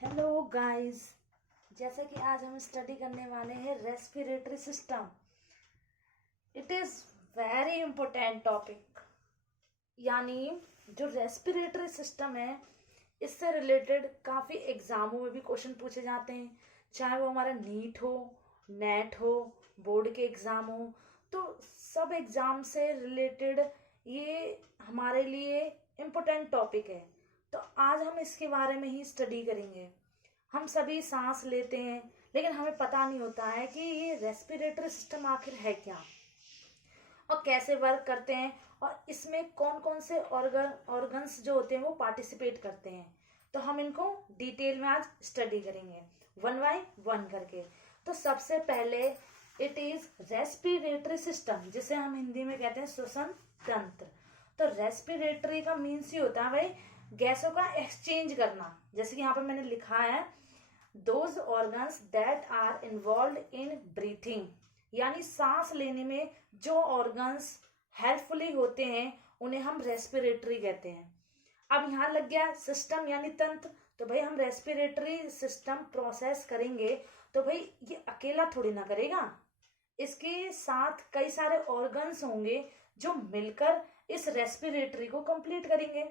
Hello guys. जैसा कि आज हम स्टडी करने वाले हैं respiratory system. It is very important topic. यानी जो रेस्पिरेटरी सिस्टम है इससे रिलेटेड काफ़ी एग्जामों में भी क्वेश्चन पूछे जाते हैं, चाहे वो हमारा नीट हो, नेट हो, बोर्ड के एग्ज़ाम हो। तो सब एग्ज़ाम से रिलेटेड ये हमारे लिए इम्पोर्टेंट टॉपिक है। तो आज हम इसके बारे में ही स्टडी करेंगे। हम सभी सांस लेते हैं लेकिन हमें पता नहीं होता है कि ये रेस्पिरेटरी सिस्टम आखिर है क्या और कैसे वर्क करते हैं और इसमें कौन कौन से ऑर्गन्स जो होते हैं वो पार्टिसिपेट करते हैं। तो हम इनको डिटेल में आज स्टडी करेंगे वन बाय वन करके। तो सबसे पहले इट इज रेस्पिरेटरी सिस्टम, जिसे हम हिंदी में कहते हैं श्वसन तंत्र। तो रेस्पिरेटरी का मीन्स ये होता है भाई गैसों का एक्सचेंज करना। जैसे कि यहाँ पर मैंने लिखा है those organs that are involve in breathing, यानी सांस लेने में जो ऑर्गन्स हेल्पफुली होते हैं उन्हें हम रेस्पिरेटरी कहते हैं। अब यहाँ लग गया सिस्टम यानी तंत्र। तो भाई हम रेस्पिरेटरी सिस्टम प्रोसेस करेंगे तो भाई ये अकेला थोड़ी ना करेगा, इसके साथ कई सारे ऑर्गन्स होंगे जो मिलकर इस रेस्पिरेटरी को कंप्लीट करेंगे,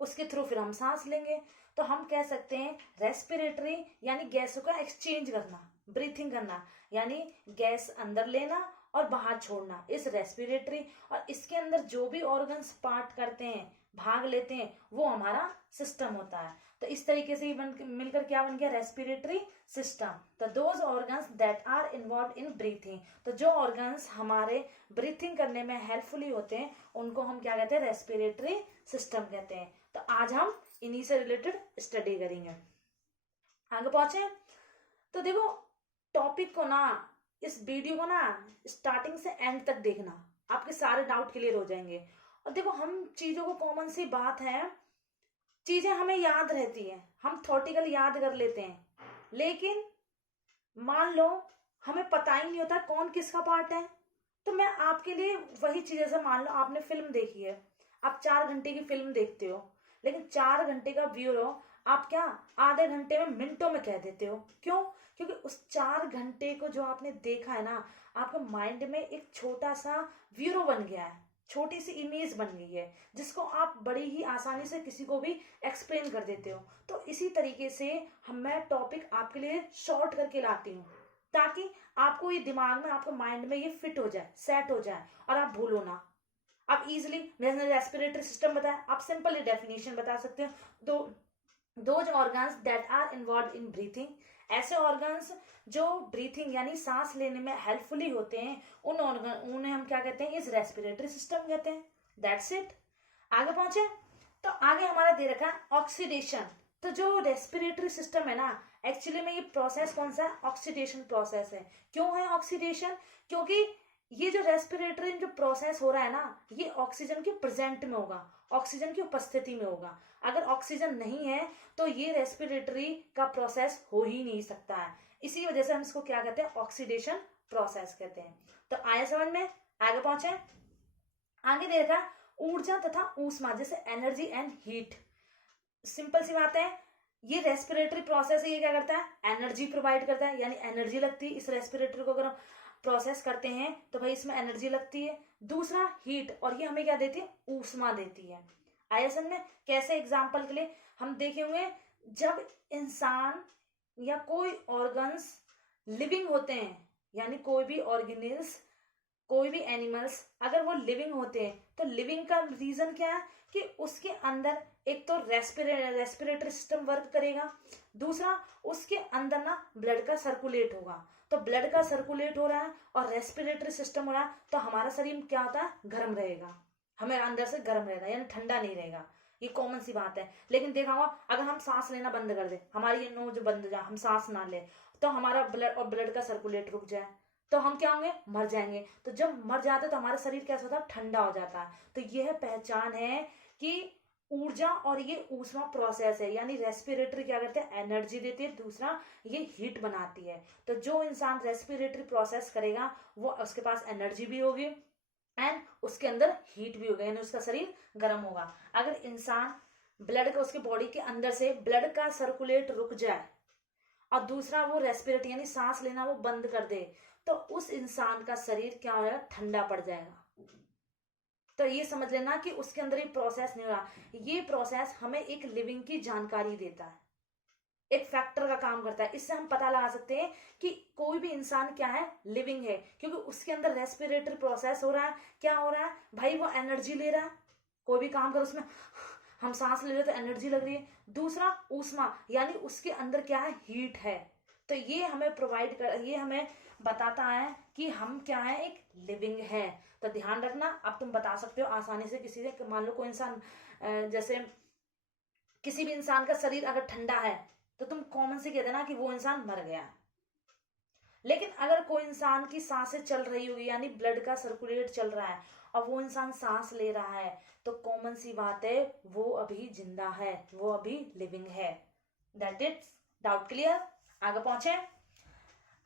उसके थ्रू फिर हम सांस लेंगे। तो हम कह सकते हैं रेस्पिरेटरी यानी गैसों का एक्सचेंज करना, ब्रीथिंग करना, यानी गैस अंदर लेना और बाहर छोड़ना, इस रेस्पिरेटरी। और इसके अंदर जो भी ऑर्गन्स पार्ट करते हैं, भाग लेते हैं, वो हमारा सिस्टम होता है। तो इस तरीके से मिलकर क्या बन गया रेस्पिरेटरी सिस्टम। तो those organs that are involve in breathing, तो जो ऑर्गन्स हमारे ब्रीथिंग करने में हेल्पफुली होते हैं उनको हम क्या कहते हैं रेस्पिरेटरी सिस्टम कहते हैं। तो आज हम इन्हीं से रिलेटेड स्टडी करेंगे। आगे पहुंचे तो देखो टॉपिक को ना, इस वीडियो को ना स्टार्टिंग से एंड तक देखना, आपके सारे डाउट क्लियर हो जाएंगे। और देखो हम चीजों को, कॉमन सी बात है, चीजें हमें याद रहती है, हम थ्योरेटिकल याद कर लेते हैं, लेकिन मान लो हमें पता ही नहीं होता कौन किसका पार्ट है। तो मैं आपके लिए वही चीज, जैसे मान लो आपने फिल्म देखी है, आप 4 घंटे की फिल्म देखते हो, लेकिन 4 घंटे का ब्यूरो आप क्या आधे घंटे में, मिनटों में कह देते हो। क्यों? क्योंकि उस 4 घंटे को जो आपने देखा है ना, आपके माइंड में एक छोटा सा ब्यूरो बन गया है, छोटी सी इमेज बन गई है, जिसको आप बड़ी ही आसानी से किसी को भी एक्सप्लेन कर देते हो। तो इसी तरीके से मैं टॉपिक आपके लिए शॉर्ट करके लाती हूँ, ताकि आपको ये दिमाग में, आपके माइंड में ये फिट हो जाए, सेट हो जाए और आप भूलो ना। आप इजिली, मैंने रेस्पिरेटरी सिस्टम बताया, आप सिंपली डेफिनेशन बता सकते हो। Those organs that are involve in breathing, ऐसे ऑर्गन्स जो ब्रीथिंग यानी सांस लेने में हेल्पफुली होते हैं, उन ऑर्गन, उन्हें हम क्या कहते हैं, इस रेस्पिरेटरी सिस्टम कहते हैं। That's it. आगे पहुंचे तो आगे हमारा दे रखा है ऑक्सीडेशन। तो जो रेस्पिरेटरी सिस्टम है ना, एक्चुअली में ये प्रोसेस कौन सा है, ऑक्सीडेशन प्रोसेस है। क्यों है ऑक्सीडेशन? क्योंकि ये जो रेस्पिरेटरी जो प्रोसेस हो रहा है ना, ये ऑक्सीजन के प्रेजेंट में होगा, ऑक्सीजन की उपस्थिति में होगा। अगर ऑक्सीजन नहीं है तो ये रेस्पिरेटरी का प्रोसेस हो ही नहीं सकता है। इसी वजह से हम इसको क्या कहते हैं, ऑक्सीडेशन प्रोसेस कहते हैं। तो आया समझ में? आगे पहुंचे। आगे देखा ऊर्जा तथा ऊष्मा, जैसे एनर्जी एंड हीट। सिंपल सी बात है, ये रेस्पिरेटरी प्रोसेस है, ये क्या करता है, एनर्जी प्रोवाइड करता है, यानी एनर्जी लगती है इस रेस्पिरेटरी को। अगर हम प्रोसेस करते हैं तो भाई इसमें एनर्जी लगती है। दूसरा हीट, और ये हमें क्या देती है, ऊष्मा देती है। आयसन में कैसे, एग्जांपल के लिए हम देखे होंगे, जब इंसान या कोई ऑर्गन्स लिविंग होते हैं, यानी कोई भी ऑर्गेनिल्स, कोई भी एनिमल्स अगर वो लिविंग होते हैं, तो लिविंग का रीजन क्या है कि उसके अंदर एक तो रेस्पिरेटरी सिस्टम वर्क करेगा, दूसरा उसके अंदर ना ब्लड का सर्कुलेट होगा। तो ब्लड का सर्कुलेट हो रहा है और रेस्पिरेटरी सिस्टम हो रहा है, तो हमारा शरीर क्या होता है, गर्म रहेगा, हमें अंदर से गर्म रहेगा, यानी ठंडा नहीं रहेगा। ये कॉमन सी बात है। लेकिन देखा होगा अगर हम सांस लेना बंद कर दे, हमारी ये नोज बंद हो जाए, हम सांस ना ले, तो हमारा ब्लड का सर्कुलेट रुक जाए, तो हम क्या होंगे, मर जाएंगे। तो जब मर जाते तो हमारा शरीर कैसा होता है, ठंडा हो जाता है। तो यह पहचान है कि ऊर्जा और ये ऊष्मा प्रोसेस है, यानी रेस्पिरेटरी क्या करते हैं, एनर्जी देती है, दूसरा ये हीट बनाती है। तो जो इंसान रेस्पिरेटरी प्रोसेस करेगा वो, उसके पास एनर्जी भी होगी एंड उसके अंदर हीट भी होगा, यानी उसका शरीर गर्म होगा। अगर इंसान ब्लड का, उसके बॉडी के अंदर से ब्लड का सर्कुलेट रुक जाए, और दूसरा वो रेस्पिरेट यानी सांस लेना वो बंद कर दे, तो उस इंसान का शरीर क्या होगा, ठंडा पड़ जाएगा। तो ये समझ लेना कि उसके अंदर ये प्रोसेस नहीं हो रहा। ये प्रोसेस हमें एक लिविंग की जानकारी देता है, एक फैक्टर का काम करता है। इससे हम पता लगा सकते हैं कि कोई भी इंसान क्या है, लिविंग है, क्योंकि उसके अंदर रेस्पिरेटरी प्रोसेस हो रहा है। क्या हो रहा है भाई, वो एनर्जी ले रहा है। कोई भी काम करो उसमें हम सांस ले रहे तो एनर्जी लग रही है। दूसरा ऊष्मा, यानी उसके अंदर क्या है, हीट है। तो ये हमें प्रोवाइड कर, ये हमें बताता है कि हम क्या है, एक लिविंग है। तो ध्यान रखना। अब तुम बता सकते हो आसानी से किसी से, मान लो कोई इंसान, जैसे किसी भी इंसान का शरीर अगर ठंडा है तो तुम कॉमन से कह देना कि वो इंसान मर गया है। लेकिन अगर कोई इंसान की सांसें चल रही होगी, यानी ब्लड का सर्कुलेट चल रहा है, और वो इंसान सांस ले रहा है, तो कॉमन सी बात है वो अभी जिंदा है, वो अभी लिविंग है। That is doubt clear. आगे पहुंचे।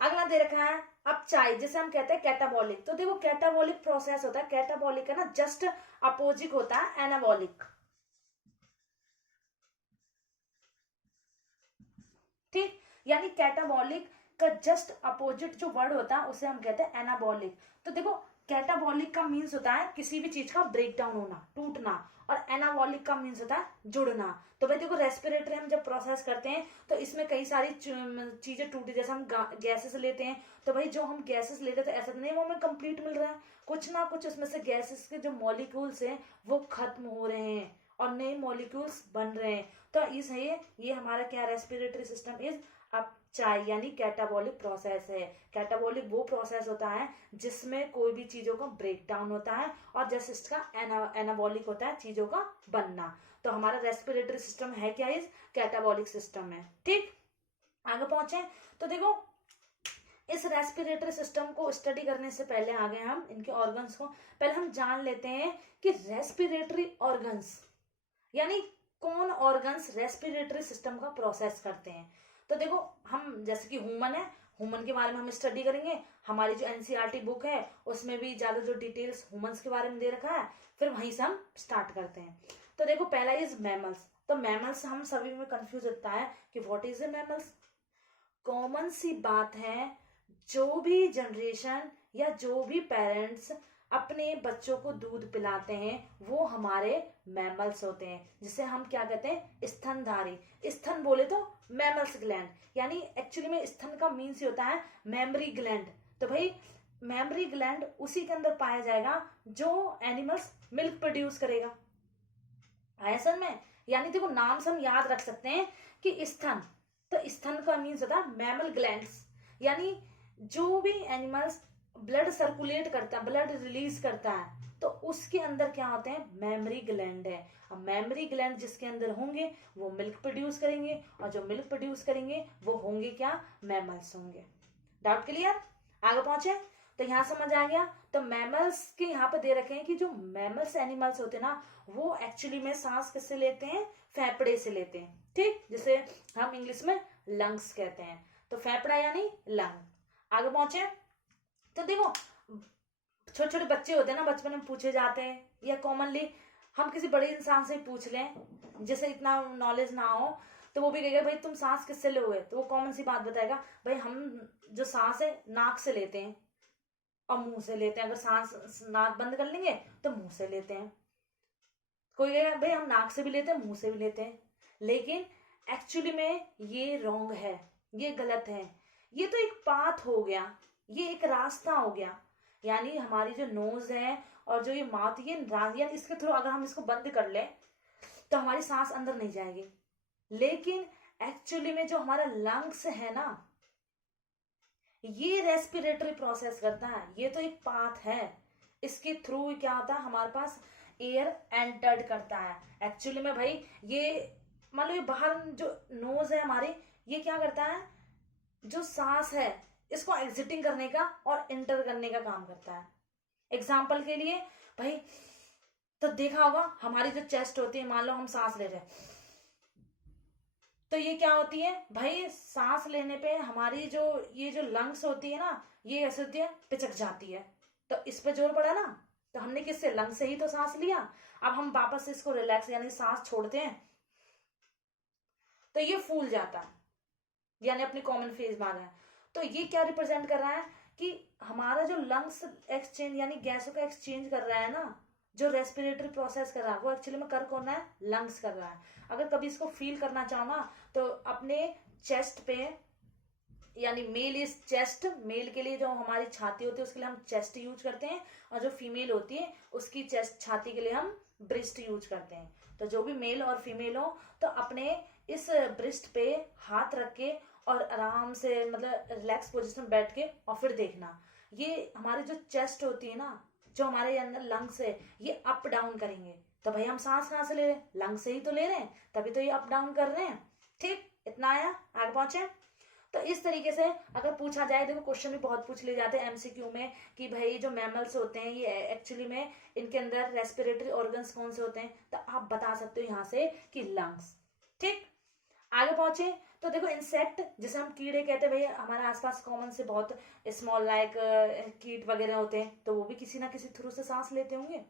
अगला दे रखा है अब चाय, जिसे हम कहते हैं कैटाबॉलिक। तो देखो कैटाबॉलिक प्रोसेस होता है, कैटाबॉलिक है ना, जस्ट अपोजिट होता है एनाबॉलिक। ठीक, यानी कैटाबॉलिक का जस्ट अपोजिट जो वर्ड होता है उसे हम कहते हैं एनाबॉलिक। तो देखो कैटाबॉलिक का मीन्स होता है किसी भी चीज का ब्रेक डाउन होना, टूटना, और एनाबॉलिक का मीन्स होता है जुड़ना। तो भाई देखो रेस्पिरेटरी हम जब प्रोसेस करते हैं तो इसमें कई सारी चीजें टूटी, जैसे हम गैसेस लेते हैं, तो भाई जो हम गैसेस लेते हैं तो ऐसा नहीं वो हमें कंप्लीट मिल रहा है, कुछ ना कुछ उसमें से गैसेस के जो मॉलिक्यूल्स हैं वो खत्म हो रहे हैं और नए मॉलिक्यूल्स बन रहे हैं। तो इस है ये हमारा क्या, रेस्पिरेटरी सिस्टम इज अब चाय, यानी कैटाबॉलिक प्रोसेस है। कैटाबॉलिक वो प्रोसेस होता है जिसमें कोई भी चीजों का ब्रेक डाउन होता है, और जैसे इसका एनाबॉलिक होता है चीजों का बनना। तो हमारा रेस्पिरेटरी सिस्टम है क्या, इस कैटाबॉलिक सिस्टम है। ठीक, आगे पहुंचे। तो देखो इस रेस्पिरेटरी सिस्टम को स्टडी करने से पहले आगे हम इनके ऑर्गन्स को पहले हम जान लेते हैं कि रेस्पिरेटरी ऑर्गन्स यानी कौन ऑर्गन्स रेस्पिरेटरी सिस्टम का प्रोसेस करते हैं। तो देखो हम जैसे कि ह्यूमन है, ह्यूमन के बारे में हम स्टडी करेंगे। हमारी जो एनसीईआरटी बुक है उसमें भी ज्यादा जो डिटेल्स ह्यूमंस के बारे में दे रखा है, फिर वहीं से हम स्टार्ट करते हैं। तो देखो पहला इज मैमल्स। तो मैमल्स हम सभी में कंफ्यूज होता है कि what is a mammals. Common सी बात है, जो भी जनरेशन या जो भी पेरेंट्स अपने बच्चों को दूध पिलाते हैं वो हमारे मैमल्स होते हैं, जिसे हम क्या कहते हैं, स्तनधारी। स्तन बोले तो मैमल्स ग्लैंड, यानी एक्चुअली में स्तन का मीन्स ही होता है मेमरी ग्लैंड। तो भाई मेमरी ग्लैंड उसी के अंदर पाया जाएगा जो एनिमल्स मिल्क प्रोड्यूस करेगा। आया समझ में। यानी देखो नाम से हम याद रख सकते हैं कि स्तन, तो स्तन का मीन्स होता है मैमल ग्लैंड्स, यानी जो भी एनिमल्स ब्लड सर्कुलेट करता है, ब्लड रिलीज करता है, तो उसके अंदर क्या होते हैं, मेमरी ग्लैंड है। अब मेमरी ग्लैंड जिसके अंदर होंगे वो मिल्क प्रोड्यूस करेंगे, और जो मिल्क प्रोड्यूस करेंगे वो होंगे क्या, मैमल्स होंगे। Doubt clear. आगे पहुंचे। तो यहां समझ आ गया। तो मैमल्स के यहाँ पे दे रखे हैं कि जो मैमल्स एनिमल्स होते हैं ना वो एक्चुअली में सांस किससे लेते हैं, फेफड़े से लेते हैं। ठीक, जिसे हम इंग्लिश में लंग्स कहते हैं। तो फेफड़ा यानी लंग। आगे पहुंचे। तो देखो छोटे छोटे बच्चे होते हैं ना, बचपन में पूछे जाते हैं, या कॉमनली हम किसी बड़े इंसान से पूछ लें जिसे इतना नॉलेज ना हो, तो वो भी कहेगा भाई तुम सांस किससे लोगे, तो वो कॉमन सी बात बताएगा भाई हम जो सांस है नाक से लेते हैं और मुंह से लेते हैं। अगर सांस नाक बंद कर लेंगे तो मुंह से लेते हैं। कोई कहेगा भाई हम नाक से भी लेते हैं मुंह से भी लेते हैं, लेकिन एक्चुअली में ये रॉन्ग है, ये गलत है। ये तो एक पाथ हो गया, ये एक रास्ता हो गया, यानी हमारी जो नोज है और जो ये माउथ, ये यानी इसके थ्रू अगर हम इसको बंद कर ले तो हमारी सांस अंदर नहीं जाएगी। लेकिन एक्चुअली में जो हमारा लंग्स है ना, ये रेस्पिरेटरी प्रोसेस करता है, ये तो एक पाथ है। इसके थ्रू क्या होता है, हमारे पास एयर एंटर्ड करता है। एक्चुअली में भाई ये मान लो ये बाहर जो नोज है हमारी, ये क्या करता है, जो सांस है इसको एग्जिटिंग करने का और इंटर करने का काम करता है। एग्जाम्पल के लिए भाई तो देखा होगा हमारी जो चेस्ट होती है, मान लो हम सांस ले रहे हैं, तो ये क्या होती है भाई, सांस लेने पे हमारी जो ये जो लंग्स होती है ना, ये ऐसे होती है पिचक जाती है, तो इस पे जोर पड़ा ना, तो हमने किससे, लंग से ही तो सांस लिया। अब हम वापस से इसको रिलैक्स यानी सांस छोड़ते हैं तो ये फूल जाता है, यानी अपनी कॉमन फेज में आ गया। तो ये क्या रिप्रेजेंट कर रहा है कि हमारा जो लंग्स एक्सचेंज यानी गैसों का एक्सचेंज कर रहा है ना, जो रेस्पिरेटरी प्रोसेस कर रहा है, वो एक्चुअली में कर कौन रहा है, लंग्स कर रहा है। अगर कभी इसको फील करना चाहो ना तो अपने चेस्ट पे, यानी मेल इज चेस्ट, मेल के लिए जो हमारी छाती होती है उसके लिए हम चेस्ट यूज करते हैं, और जो फीमेल होती है उसकी चेस्ट छाती के लिए हम ब्रिस्ट यूज करते हैं। तो जो भी मेल और फीमेल हो तो अपने इस ब्रिस्ट पे हाथ रख के और आराम से मतलब रिलैक्स पोजिशन में बैठ के और फिर देखना, ये हमारी जो चेस्ट होती है ना, जो हमारे अंदर लंग्स है, ये अप डाउन करेंगे। तो भाई हम सांस कहाँ से ले रहे हैं, लंग्स से ही तो ले रहे हैं, तभी तो ये अप डाउन कर रहे हैं। ठीक, इतना आया, आगे पहुंचे। तो इस तरीके से अगर पूछा जाए, देखो क्वेश्चन भी बहुत पूछ लिए जाते हैं एमसीक्यू में कि भाई जो मैमल्स होते हैं ये एक्चुअली में इनके अंदर रेस्पिरेटरी ऑर्गन्स कौन से होते हैं, तो आप बता सकते हो यहाँ से कि लंग्स। ठीक, आगे पहुंचे तो देखो इंसेक्ट, जिसे हम कीड़े कहते हैं, भैया हमारे आसपास कॉमन से बहुत स्मॉल लाइक कीट वगैरह होते हैं, तो वो भी किसी ना किसी थ्रू से सांस लेते होंगे।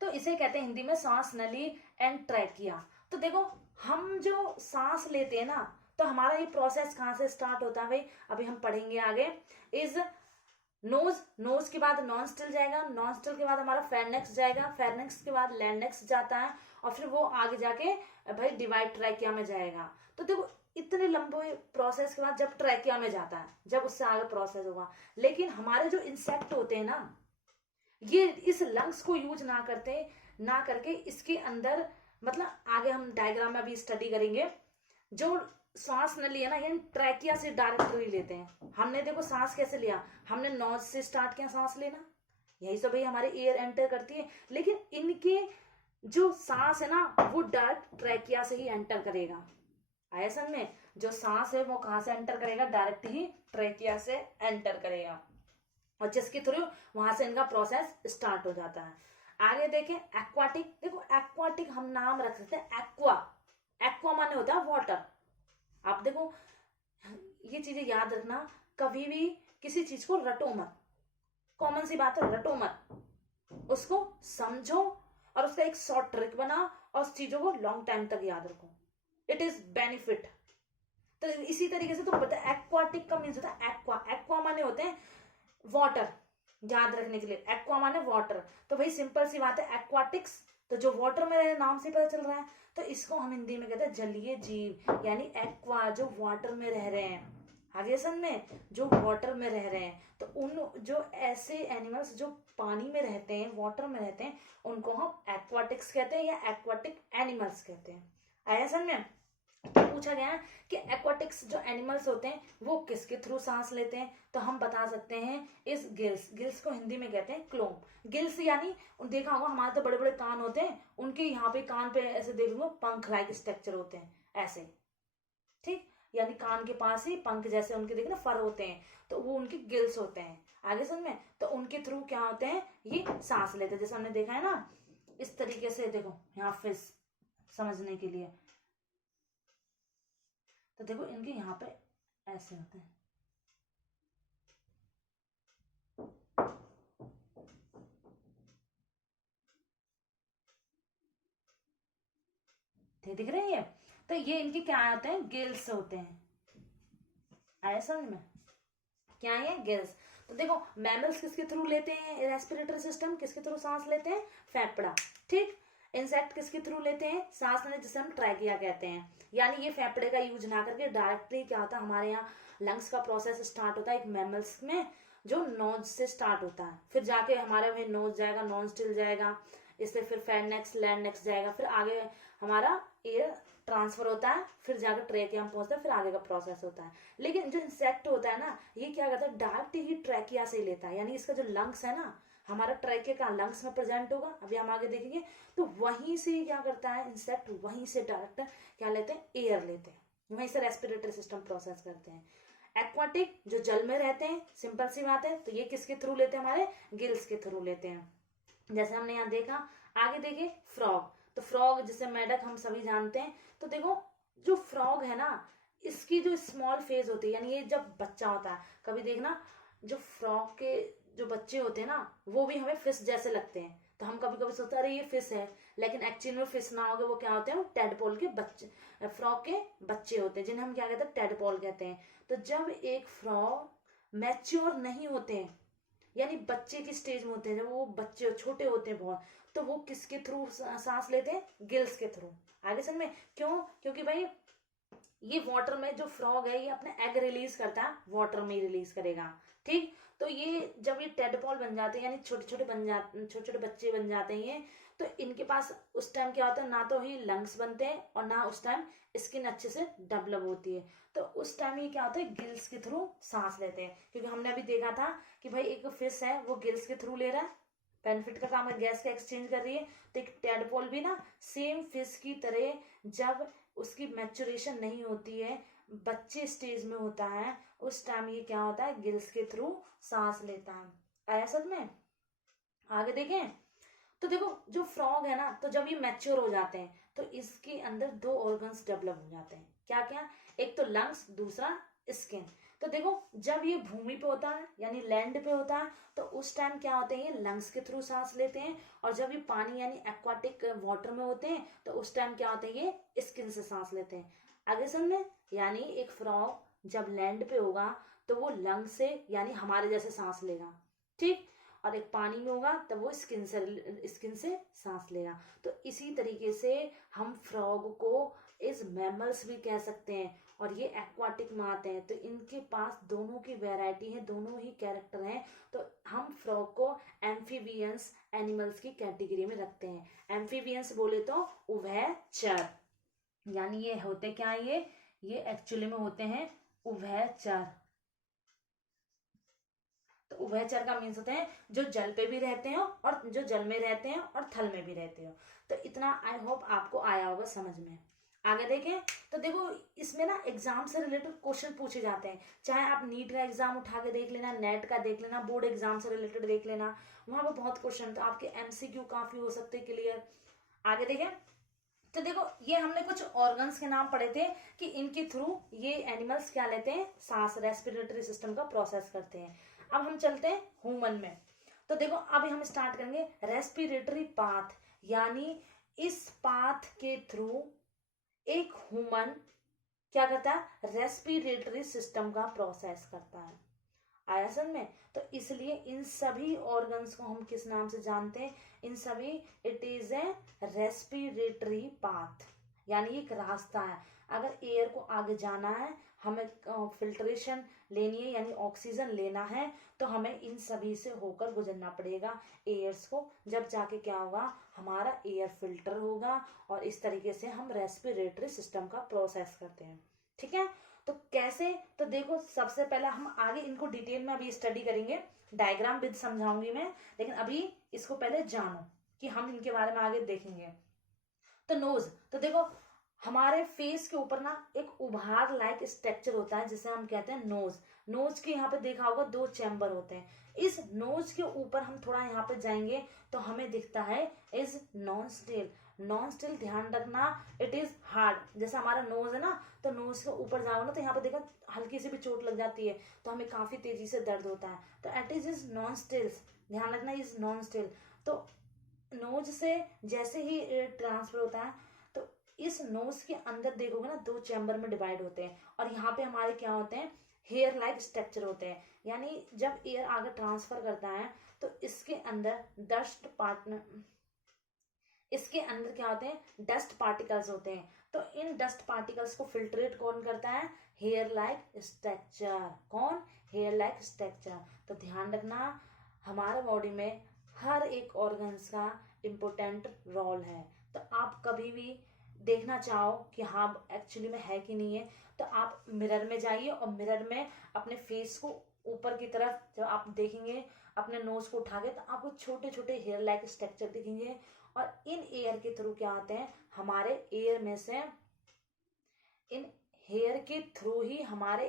तो इसे कहते हैं हिंदी में सांस नली एंड ट्रैकिया। तो देखो हम जो सांस लेते हैं ना, तो हमारा ये प्रोसेस कहाँ से स्टार्ट होता है भाई, अभी हम पढ़ेंगे आगे। इज नोज, नोज के बाद नॉनस्टल जाएगा, नॉनस्टल के बाद हमारा फेरनेक्स जाएगा, फेरनेक्स के बाद लैंडेक्स जाता है, और फिर वो आगे जाके भाई डिवाइड ट्रैकिया में जाएगा। तो देखो इतने लंबे प्रोसेस के बाद जब ट्रैकिया में जाता है, जब उससे आगे प्रोसेस होगा। लेकिन हमारे जो इंसेक्ट होते हैं ना, ये इस लंग्स को यूज ना करते, ना करके इसके अंदर, मतलब आगे हम डायग्राम में अभी स्टडी करेंगे, जो सांस नली है ना, ये ट्रैकिया से डायरेक्टली लेते हैं। हमने देखो सांस कैसे लिया, हमने नोज से स्टार्ट किया सांस लेना, यही सब भाई हमारे एयर एंटर करती है। लेकिन इनके जो सांस है ना वो डायरेक्ट ट्रैकिया से ही एंटर करेगा। आया समझ में, जो सांस है वो कहां से एंटर करेगा, डायरेक्ट ही ट्रैकिया से एंटर करेगा, और जिसके थ्रू वहां से इनका प्रोसेस स्टार्ट हो जाता है। आगे देखें एक्वाटिक, देखो एक्वाटिक हम नाम रख सकते हैं एक्वा, एक्वा माने होता है वाटर। आप देखो ये चीजें याद रखना, कभी भी किसी चीज को रटो मत, कॉमन सी बात है, रटो मत, उसको समझो और उसका एक शॉर्ट ट्रिक बना और उस चीजों को लॉन्ग टाइम तक याद रखो, इट इज बेनिफिट। तो इसी तरीके से तो पता है एक्वाटिक का मीन्स होता है एक्वा, एक्वा माने होते हैं वाटर, याद रखने के लिए एक्वा माने वाटर। तो भाई सिंपल सी बात है एक्वाटिक्स, तो जो वाटर में रहे नाम से पता चल रहा है, तो इसको हम हिंदी में कहते हैं जलीय जीव, यानी एक्वा, जो वाटर में रह रहे हैं। आगे समझ में, जो वाटर में रह रहे हैं, तो उन जो ऐसे एनिमल्स जो पानी में रहते हैं, वाटर में रहते हैं, उनको हम एक्वाटिक्स कहते हैं या एक्वाटिक एनिमल्स कहते हैं। आया समझ में। तो पूछा गया है कि एक्वाटिक्स जो एनिमल्स होते हैं वो किसके थ्रू सांस लेते हैं, तो हम बता सकते हैं इस गिल्स, गिल्स को हिंदी में कहते हैं क्लोम। गिल्स यानी देखा होगा हमारे तो बड़े बड़े कान होते हैं, उनके यहाँ पे कान पे ऐसे देखोगे पंख लाइक स्ट्रक्चर होते हैं ऐसे, ठीक, यानी कान के पास ही पंख जैसे उनके देखना फर होते हैं, तो वो उनके गिल्स होते हैं। आगे समझ में, तो उनके थ्रू क्या होते हैं, ये सांस लेते हैं, जैसे हमने देखा है ना इस तरीके से। देखो यहाँ फिश समझने के लिए, तो देखो इनके यहाँ पे ऐसे होते हैं, दिख रहे हैं ये, तो ये इनके क्या होते हैं, गिल्स होते हैं। आया समझ में, क्या है गिल्स। तो देखो मैमल्स किसके थ्रू लेते हैं रेस्पिरेटरी सिस्टम, किसके थ्रू सांस लेते हैं, फेफड़ा। ठीक, इंसेक्ट किसके थ्रू लेते हैं, सांस लेने, जिसे हम ट्रैकिया कहते हैं। यानी ये फेफड़े का यूज ना करके डायरेक्टली क्या होता है, हमारे यहाँ लंग्स का प्रोसेस स्टार्ट होता है एक मैमल्स में, जो नोज से स्टार्ट होता है, फिर जाके हमारे वही नोज जाएगा, नॉनस्टिल जाएगा, इससे फिर फेरनेक्स लैंडेक्स जाएगा, फिर आगे हमारा एयर ट्रांसफर होता है, फिर जाकर ट्रैकिया में पहुंचता है, फिर आगे का प्रोसेस होता है। लेकिन जो इंसेक्ट होता है ना, ये क्या करता है, डायरेक्ट ही ट्रैकिया से लेता है, यानी इसका जो लंग्स है ना, हमारा ट्रैकिया का लंग्स में प्रेजेंट होगा, अभी हम आगे देखेंगे, तो वहीं से क्या करता है इंसेक्ट, वहीं से डायरेक्ट क्या लेते हैं, एयर लेते हैं, वहीं से रेस्पिरेटरी सिस्टम प्रोसेस करते हैं। एक्वाटिक जो जल में रहते हैं, सिंपल सी बात है, तो ये किसके थ्रू लेते हैं, हमारे गिल्स के थ्रू लेते हैं, जैसे हमने यहाँ देखा। आगे देखे फ्रॉग, तो फ्रॉग जिसे मेढक हम सभी जानते हैं, तो देखो जो फ्रॉग है ना, इसकी जो स्मॉल फेज होती है, यानी ये जब बच्चा होता है, कभी देखना जो फ्रॉग के जो बच्चे होते हैं ना, वो भी हमें फिश जैसे लगते हैं, तो हम कभी कभी सोचते हैं अरे ये फिश है, लेकिन एक्चुअली में फिश ना होगे, वो क्या होते हैं, वो टेडपोल के बच्चे, फ्रॉग के बच्चे होते हैं, जिन्हें हम क्या कहते हैं, टेडपोल कहते हैं। तो जब एक फ्रॉग मैच्योर नहीं होते हैं, यानी बच्चे की स्टेज में होते हैं, जब वो बच्चे छोटे होते हैं बहुत, तो वो किसके थ्रू सांस लेते हैं, गिल्स के थ्रू। आगे समझ में, क्यों, क्योंकि भाई ये वाटर में जो फ्रॉग है ये अपने एग रिलीज करता है, वाटर में रिलीज करेगा, ठीक। तो ये जब ये टेडपोल बन जाते हैं, यानी छोटे छोटे बन जाते, छोटे छोटे बच्चे बन जाते हैं ये, तो इनके पास उस टाइम क्या होता है, ना तो ही लंग्स बनते हैं और ना उस टाइम स्किन अच्छे से डेवलप होती है। तो उस टाइम ये क्या होता है, गिल्स के थ्रू सांस लेते हैं, क्योंकि हमने अभी देखा था कि भाई एक फिश है वो गिल्स के थ्रू ले रहा है, बेनिफिट का काम है, गैस का एक्सचेंज कर रही है। तो एक टेडपोल भी ना सेम फिश की तरह, जब उसकी मैच्योरेशन नहीं होती है, बच्चे स्टेज में होता है, उस टाइम ये क्या होता है, गिल्स के थ्रू सांस लेता है। आया समझ में। आगे देखें, तो देखो जो फ्रॉग है ना, तो जब ये मैच्योर हो जाते हैं तो इसके अंदर दो ऑर्गन्स डेवलप हो जाते हैं, क्या क्या, एक तो लंग्स, दूसरा स्किन। तो देखो जब ये भूमि पे होता है, यानी लैंड पे होता है, तो उस टाइम क्या होते हैं, ये लंग्स के थ्रू सांस लेते हैं। और जब ये पानी यानी एक्वाटिक वाटर में होते हैं, तो उस टाइम क्या होते हैं, ये स्किन से सांस लेते हैं। आगे समझ में, यानी एक फ्रॉग जब लैंड पे होगा तो वो लंग से, यानी हमारे जैसे सांस लेगा, ठीक। और एक पानी में होगा तब वो स्किन से सांस लेगा। तो इसी तरीके से हम फ्रॉग को इस मैमल्स भी कह सकते हैं, और ये एक्वाटिक में आते हैं, तो इनके पास दोनों की वैरायटी है, दोनों ही कैरेक्टर हैं। तो हम फ्रॉग को एम्फीबियंस एनिमल्स की कैटेगरी में रखते हैं। एम्फीबियंस बोले तो उभयचर, यानी ये होते क्या, ये एक्चुअली में होते हैं उभयचर। तो उभयचर का मीन्स होते हैं जो जल पे भी रहते हो और जो जल में रहते हैं और थल में भी रहते हो। तो इतना आई होप आपको आया होगा समझ में। आगे देखें, तो देखो इसमें ना एग्जाम से रिलेटेड क्वेश्चन पूछे जाते हैं, चाहे आप नीट का एग्जाम उठा के देख लेना, नेट का देख लेना, बोर्ड एग्जाम से रिलेटेड देख लेना, वहां पर बहुत क्वेश्चन, तो आपके एमसीक्यू काफी हो सकते हैं क्लियर। आगे देखें, तो देखो ये हमने कुछ ऑर्गन्स के नाम पढ़े थे कि इनके थ्रू ये एनिमल्स क्या लेते हैं, सांस, रेस्पिरेटरी सिस्टम का प्रोसेस करते हैं। अब हम चलते हैं ह्यूमन में। तो देखो अभी हम स्टार्ट करेंगे रेस्पिरेटरी पाथ, यानी इस पाथ के थ्रू एक ह्यूमन क्या करता है, रेस्पिरेटरी सिस्टम का प्रोसेस करता है। आया समझ में। तो इसलिए इन सभी ऑर्गन्स को हम किस नाम से जानते हैं, इन सभी, it is a respiratory path, यानी एक रास्ता है। अगर एयर को आगे जाना है, हमें फिल्ट्रेशन लेनी है, यानी ऑक्सीजन लेना है, तो हमें इन सभी से होकर गुजरना पड़ेगा एयर्स को, जब जाके क्या होगा, हमारा एयर फिल्टर होगा, और इस तरीके से हम रेस्पिरेटरी सिस्टम का प्रोसेस करते हैं, ठीक है। तो कैसे, तो देखो सबसे पहले हम आगे इनको डिटेल में अभी स्टडी करेंगे, डायग्राम विद समझाऊंगी मैं, लेकिन अभी इसको पहले जानो कि हम इनके बारे में आगे देखेंगे। तो नोज, तो देखो हमारे फेस के ऊपर ना एक उभार लाइक स्ट्रक्चर होता है जिसे हम कहते हैं नोज। नोज के यहाँ पे देखा होगा दो चैम्बर होते हैं। इस नोज के ऊपर हम थोड़ा यहाँ पे जाएंगे तो हमें दिखता है इज नॉस्ट्रिल। नॉस्ट्रिल ध्यान रखना, इट इज हार्ड, जैसा हमारा नोज है ना, तो नोज के ऊपर जाओ ना तो यहाँ पे देखा हल्की सी भी चोट लग जाती है तो हमें काफी तेजी से दर्द होता है। तो एट इज नॉस्ट्रिल्स, ध्यान रखना इज नॉस्ट्रिल। तो नोज से जैसे ही ट्रांसफर होता है, तो इस नोज के अंदर देखोगे ना दो चैम्बर में डिवाइड होते हैं, और यहाँ पे हमारे क्या होते हैं, हेयर लाइक स्ट्रक्चर होते हैं। यानी जब एयर आगे ट्रांसफर करता है तो इसके अंदर इसके अंदर क्या होते हैं, डस्ट पार्टिकल्स होते हैं। तो इन डस्ट पार्टिकल्स को फिल्ट्रेट कौन करता है, हेयर लाइक स्ट्रक्चर। कौन, हेयर लाइक स्ट्रक्चर। तो ध्यान रखना हमारे बॉडी में हर एक ऑर्गन्स का इम्पोर्टेंट रोल है। तो आप कभी भी देखना चाहो कि हाँ एक्चुअली में है कि नहीं है, तो आप मिरर में जाइए और मिरर में अपने फेस को ऊपर की तरफ जब आप देखेंगे, अपने नोज को उठा के, तो आपको छोटे छोटे हेयर लाइक स्ट्रक्चर दिखेंगे। और इन एयर के थ्रू क्या आते हैं, हमारे एयर में से, इन हेयर के थ्रू ही हमारे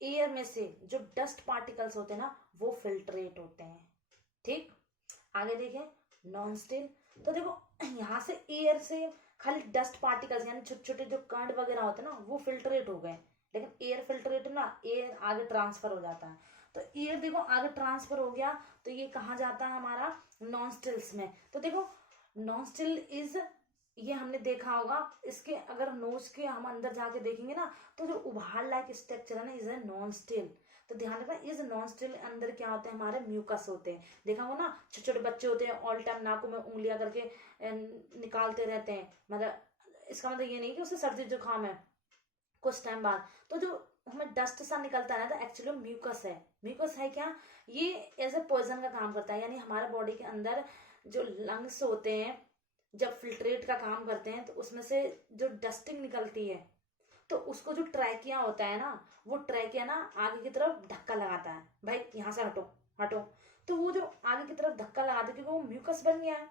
एयर में से जो डस्ट पार्टिकल्स होते हैं ना वो फिल्ट्रेट होते हैं, ठीक। आगे देखें नॉन-स्टिल। तो देखो यहाँ से एयर से खाली डस्ट पार्टिकल्स यानी छोटे छोटे जो कण वगैरह होते हैं ना वो फिल्ट्रेट हो गए, लेकिन एयर फिल्ट्रेट ना, एयर आगे ट्रांसफर हो जाता है। तो एयर देखो आगे ट्रांसफर हो गया, तो ये कहाँ जाता है हमारा नॉस्ट्रिल्स में। तो देखो नॉस्ट्रिल इज, ये हमने देखा होगा, इसके अगर नोज के हम अंदर जाके देखेंगे ना, तो जो उभार लाइक स्ट्रक्चर है ना, इज ए नॉस्ट्रिल। तो ध्यान रखना, इस नॉस्ट्रिल अंदर क्या होते हैं, हमारे म्यूकस होते हैं। देखा हो ना, छोटे छोटे बच्चे होते हैं ऑल टाइम नाकों में उंगलियां करके निकालते रहते हैं, मतलब इसका मतलब ये नहीं कि उसे सर्दी जुकाम है कुछ टाइम बाद, तो जो हमें डस्ट सा निकलता है ना, तो एक्चुअली म्यूकस है। म्यूकस है क्या, ये एज ए पॉइजन का काम करता है, यानी हमारे बॉडी के अंदर जो लंग्स होते हैं जब फिल्ट्रेट का काम करते हैं, तो उसमें से जो डस्टिंग निकलती है, तो उसको जो ट्रैकिया होता है ना, वो ट्रैकिया ना आगे की तरफ धक्का लगाता है, भाई यहाँ से हटो हटो। तो वो जो आगे की तरफ धक्का लगाता है, क्योंकि वो म्यूकस बन गया है,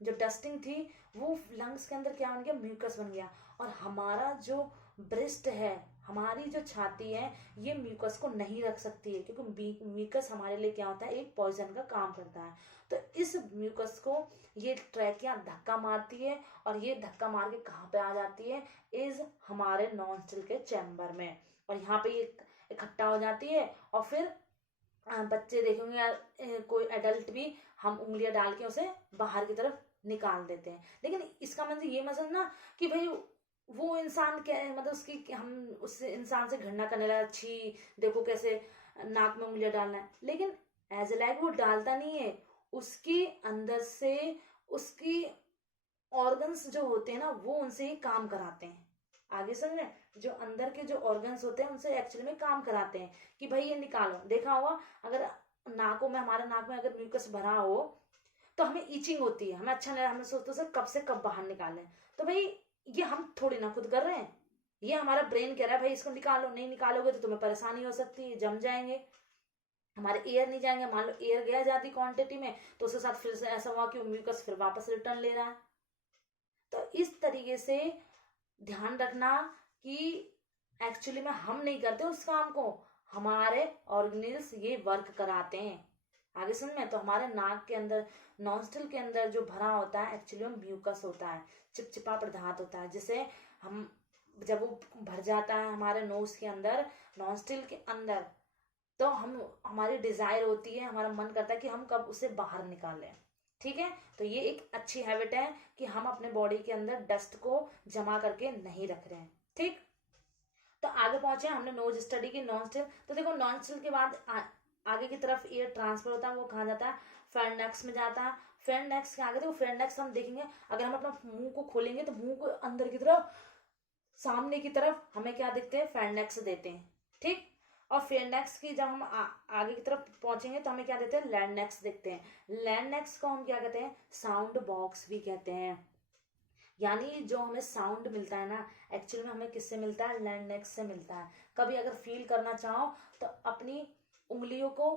जो डस्टिंग थी वो लंग्स के अंदर क्या बन गया, म्यूकस बन गया। और हमारा जो ब्रेस्ट है, हमारी जो छाती है, ये म्यूकस को नहीं रख सकती है, क्योंकि म्यूकस हमारे लिए क्या होता है, एक पॉइजन का काम करता है। तो इस म्यूकस को ये ट्रैकिया धक्का मारती है, और ये धक्का मार के कहाँ पे आ जाती है, इज हमारे नॉस्ट्रिल के चैम्बर में, और यहाँ पे ये इकट्ठा हो जाती है। और फिर बच्चे देखेंगे या कोई एडल्ट भी, हम उंगलियां डाल के उसे बाहर की तरफ निकाल देते हैं। लेकिन इसका मतलब ये मत समझना कि भाई वो इंसान क्या है, मतलब उसकी हम उस इंसान से घृणा करने लगा, अच्छी देखो कैसे नाक में उंगलियां डालना है, लेकिन एज ए लाइक वो डालता नहीं है, उसके अंदर से उसकी ऑर्गन्स जो होते हैं ना, वो उनसे ही काम कराते हैं। आगे समझ में, जो अंदर के जो ऑर्गन्स होते हैं उनसे एक्चुअली में काम कराते हैं कि भाई ये निकालो। देखा होगा, अगर नाकों में, हमारे नाक में अगर म्यूकस भरा हो, तो हमें ईचिंग होती है, हमें अच्छा नहीं, हमें सोचते सर कब से कब बाहर निकालें। तो भाई ये हम थोड़ी ना खुद कर रहे हैं, ये हमारा ब्रेन कह रहा है भाई इसको निकालो, नहीं निकालोगे तो तुम्हें परेशानी हो सकती है, जम जाएंगे, हमारे एयर नहीं जाएंगे। मान लो एयर गया ज्यादा क्वांटिटी में, तो उसके साथ फिर से ऐसा हुआ कि म्यूकस फिर वापस रिटर्न ले रहा है। तो इस तरीके से ध्यान रखना कि एक्चुअली में हम नहीं करते उस काम को, हमारे ऑर्गेनिल्स ये वर्क कराते हैं। आगे समझ में, तो हमारे नाक के अंदर, नॉस्ट्रिल के अंदर जो भरा होता है, एक्चुअली में म्यूकस होता है, चिपचिपा पदार्थ होता है, जिसे हम जब वो भर जाता है हमारे नोज के अंदर, नॉस्ट्रिल के अंदर, तो हम, हमारी डिजायर होती है, हमारा मन करता है कि हम कब उसे बाहर निकालें। ठीक है, तो ये एक अच्छी हैबिट है कि हम अपने बॉडी के अंदर डस्ट को जमा करके नहीं रख रहे हैं। ठीक, तो आगे पहुंचे, हमने नोज स्टडी की, नॉस्ट्रिल। तो देखो नॉस्ट्रिल के बाद आगे की तरफ एयर ट्रांसफर होता है, वो कहाँ जाता है, फेरेंक्स में जाता है। फेरेंक्स के आगे देखो, फेरेंक्स हम देखेंगे, अगर हम अपना मुंह को खोलेंगे तो मुंह को अंदर की तरफ, सामने की तरफ हमें क्या दिखते हैं, फेरेंक्स देते हैं। ठीक, और फेरेंक्स की जब हम आगे की तरफ पहुंचेंगे तो हमें क्या देते हैं, लैंडेक्स दिखते हैं। लैंडेक्स को हम क्या कहते हैं, साउंड बॉक्स भी कहते हैं। यानी जो हमें साउंड मिलता है ना, एक्चुअली में हमें किससे मिलता है, लैंडेक्स से मिलता है। कभी अगर फील करना चाहो तो अपनी उंगलियों को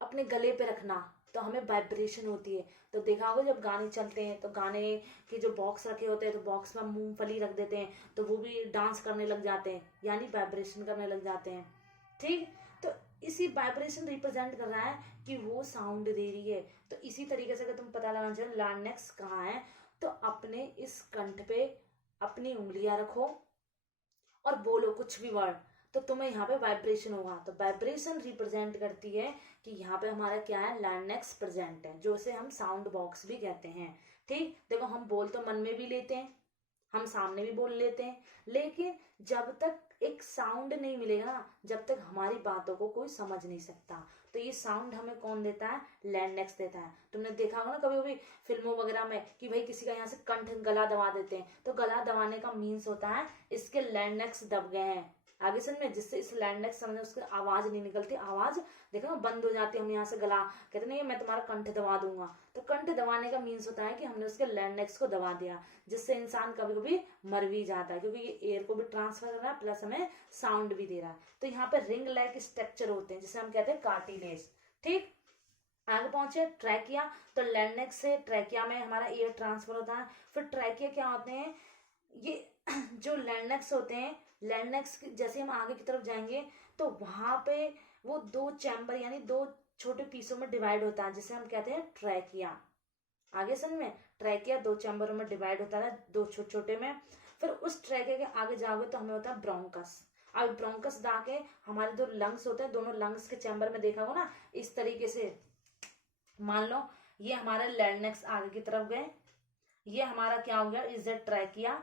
अपने गले पे रखना, तो हमें वाइब्रेशन होती है। तो देखा होगा जब गाने चलते हैं, तो गाने के जो बॉक्स रखे होते हैं, तो बॉक्स में मूंगफली रख देते हैं, तो वो भी डांस करने लग जाते हैं, यानी वाइब्रेशन करने लग जाते हैं। ठीक, तो इसी वाइब्रेशन रिप्रेजेंट कर रहा है कि वो साउंड दे रही है। तो इसी तरीके से अगर तुम पता लगाना चाहो लार्नेक्स कहाँ है, तो अपने इस कंठ पे अपनी उंगलियां रखो और बोलो कुछ भी वर्ड, तो तुम्हें यहाँ पे वाइब्रेशन होगा। तो वाइब्रेशन रिप्रेजेंट करती है कि यहाँ पे हमारा क्या है, लार्नेक्स प्रेजेंट है, जो उसे हम साउंड बॉक्स भी कहते हैं। ठीक, देखो हम बोल तो मन में भी लेते हैं, हम सामने भी बोल लेते हैं, लेकिन जब तक एक साउंड नहीं मिलेगा ना, जब तक हमारी बातों को कोई समझ नहीं सकता। तो ये साउंड हमें कौन देता है, लैंडेक्स देता है। तुमने देखा होगा ना कभी कभी फिल्मों वगैरह में कि भाई किसी का यहाँ से कंठ, गला दबा देते हैं, तो गला दबाने का मीन्स होता है इसके लैंडेक्स दब गए हैं। आगे समझ में, जिससे इस लैंडेक्स समझ उसकी आवाज नहीं निकलती, आवाज देखो ना बंद हो जाती है, हम यहाँ से गला कहते नहीं मैं तुम्हारा कंठ दबा दूंगा, तो कंठ दबाने का मीन्स होता है कि हमने उसके लैंडेक्स को दबा दिया, जिससे इंसान कभी कभी मर भी जाता है, क्योंकि ये एयर को भी ट्रांसफर कर रहा है प्लस हमें साउंड भी दे रहा है। तो यहाँ पे रिंग लाइक स्ट्रक्चर होते हैं, जिसे हम कहते हैं कार्टिलेज। ठीक, आगे पहुंचे ट्रैकिया। तो लैंडेक्स से ट्रैकिया में हमारा एयर ट्रांसफर होता है। फिर ट्रैकिया क्या होते हैं, ये जो लैंडेक्स होते हैं, लैंडेक्स जैसे हम आगे की तरफ जाएंगे तो वहां पे वो दो चैम्बर यानी दो छोटे पीसों में डिवाइड होता है, जिसे हम कहते हैं ट्रैकिया। आगे समझ में, ट्रैकिया दो चैम्बरों में डिवाइड होता है, दो छोटे छोटे में। फिर उस ट्रैकिया के आगे जाओगे तो हमें होता है ब्रोंकस। अब ब्रोंकस दा के हमारे जो लंग्स होते हैं, दोनों लंग्स के चैम्बर में देखा होगा ना, इस तरीके से मान लो ये हमारा लैरिंक्स आगे की तरफ गए, ये हमारा क्या हो गया, इज द ट्रैकिया,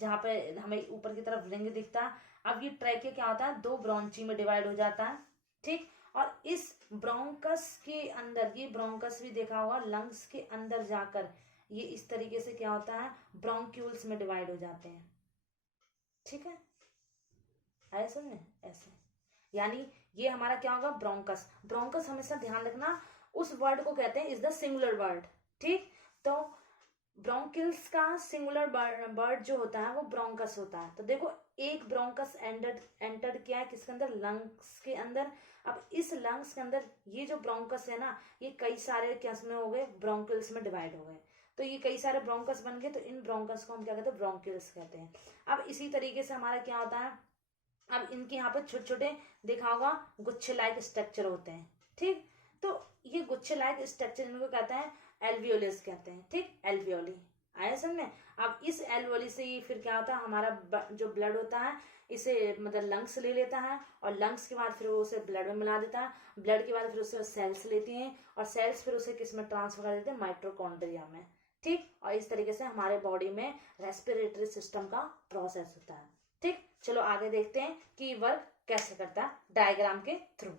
जहां पे हमें ऊपर की तरफ रिंग दिखता है। अब ये ट्रैकिया क्या होता है, 2 ब्रोंची में डिवाइड हो जाता है, ठीक। और इस ब्रोंकस के अंदर, ये ब्रोंकस भी देखा होगा, लंग्स के अंदर जाकर ये इस तरीके से क्या होता है, ब्रोंक्यूल्स में डिवाइड हो जाते हैं, ठीक है। आया समझ में, ऐसे यानी ये हमारा क्या होगा, ब्रोंकस। ब्रोंकस हमेशा ध्यान रखना उस वर्ड को कहते हैं इज द सिंगुलर वर्ड, ठीक। तो ब्रोंकिल्स का सिंगुलर वर्ड जो होता है वो ब्रोंकस होता है। तो देखो एक ब्रोंकस एंटर्ड किया है किसके अंदर, लंग्स के अंदर। अब इस लंग्स के अंदर ये जो ब्रोंकस है ना, ये कई सारे किस में हो गए, ब्रोंकिल्स में डिवाइड हो गए। तो ये कई सारे ब्रोंकस बन गए, तो इन ब्रोंकस को हम क्या कहते हैं, ब्रोंकिल्स कहते हैं। अब इसी तरीके से हमारा क्या होता है, अब इनके यहाँ पे छोटे छोटे देखा होगा गुच्छे लाइक स्ट्रक्चर होते हैं, ठीक। तो ये गुच्छे लाइक स्ट्रक्चर इनको कहते हैं एल्वियोलिस कहते हैं, ठीक, एल्वियोली। आया समझ। अब इस एल्वियोली से ही फिर क्या होता है, हमारा जो ब्लड होता है इसे मतलब लंग्स ले लेता है, और लंग्स के बाद फिर वो उसे ब्लड में मिला देता है, ब्लड के बाद फिर उसे सेल्स लेती हैं, और सेल्स फिर उसे किस में ट्रांसफर कर देते हैं, माइटोकॉन्ड्रिया में, ठीक। और इस तरीके से हमारे बॉडी में रेस्पिरेटरी सिस्टम का प्रोसेस होता है, ठीक। चलो आगे देखते हैं कि वर्क कैसे करता है डायग्राम के थ्रू।